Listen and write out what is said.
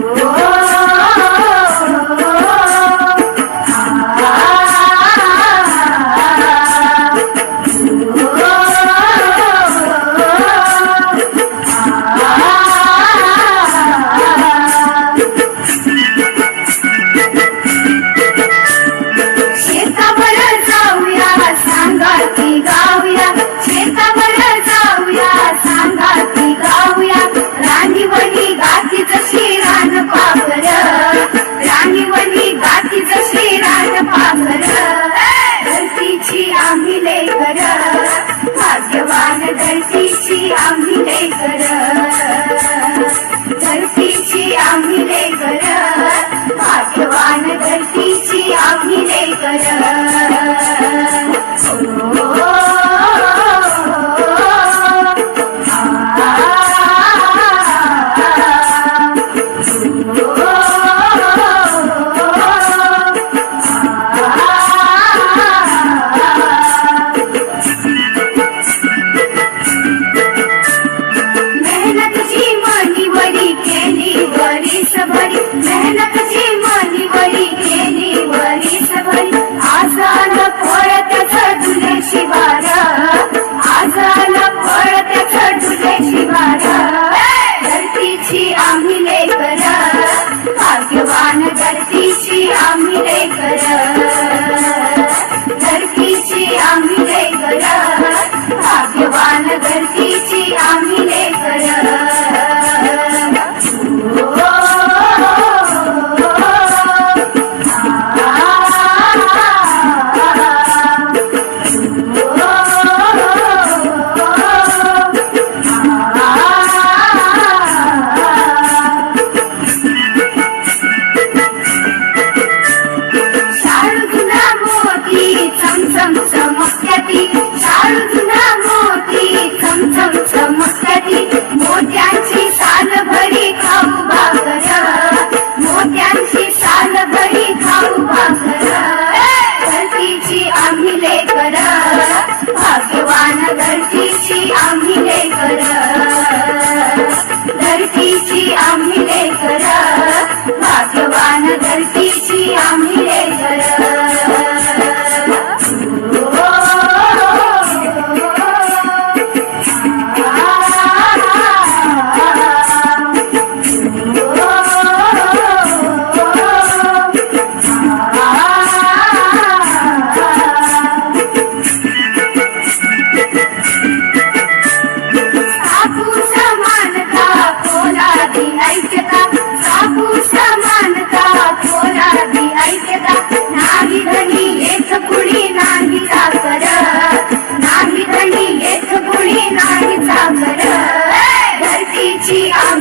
you. धरतीची आम्ही she